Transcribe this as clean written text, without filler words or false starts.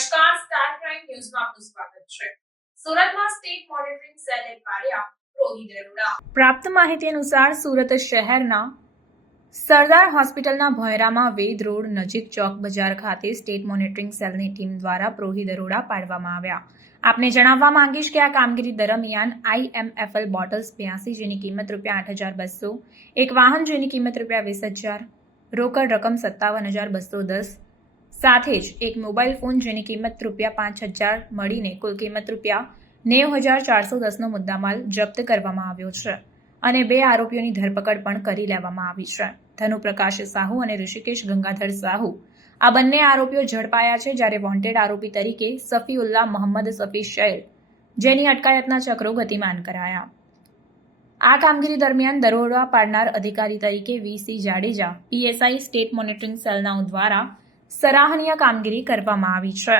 નમસ્કાર, star prime ન્યૂઝમાં આપનું સ્વાગત છે. સુરતમાં સ્ટેટ મોનિટરિંગ સેલે પાડ્યા પ્રોહી દરોડા. પ્રાપ્ત માહિતી અનુસાર સુરત શહેરના સરદાર હોસ્પિટલના ભોયરામાં વેદ રોડ નજીક ચોક બજાર ખાતે સ્ટેટ મોનિટરિંગ સેલની ટીમ દ્વારા પ્રોહી દરોડા પાડવામાં આવ્યા. આપને જણાવવા માંગીશ કે આ કામગીરી દરમિયાન IMFL બોટલ્સ 82 જેની કિંમત ₹8,200, એક વાહન જેની કિંમત ₹20,000, રોકડ રકમ ₹57,210 સાથે જ એક મોબાઈલ ફોન જેની કિંમત ₹5,000 મળીને કુલ કિંમત ₹90,410નો મુદ્દામાલ જપ્ત કરવામાં આવ્યો છે અને 2 આરોપીઓની ધરપકડ પણ કરી લેવામાં આવી છે. ધનુપ્રકાશ સાહુ અને ઋષિકેશ ગંગાધર સાહુ આ બંને આરોપીઓ ઝડપાયા છે, જ્યારે વોન્ટેડ આરોપી તરીકે સફીઉલ્લાહ મોહમ્મદ સફી શૈલ જેની અટકાયતના ચક્રો ગતિમાન કરાયા. આ કામગીરી દરમિયાન દરોડા પાડનાર અધિકારી તરીકે VC Jadeja PSI state monitoring સેલના દ્વારા સરાહનીય કામગીરી કરવામાં આવી છે.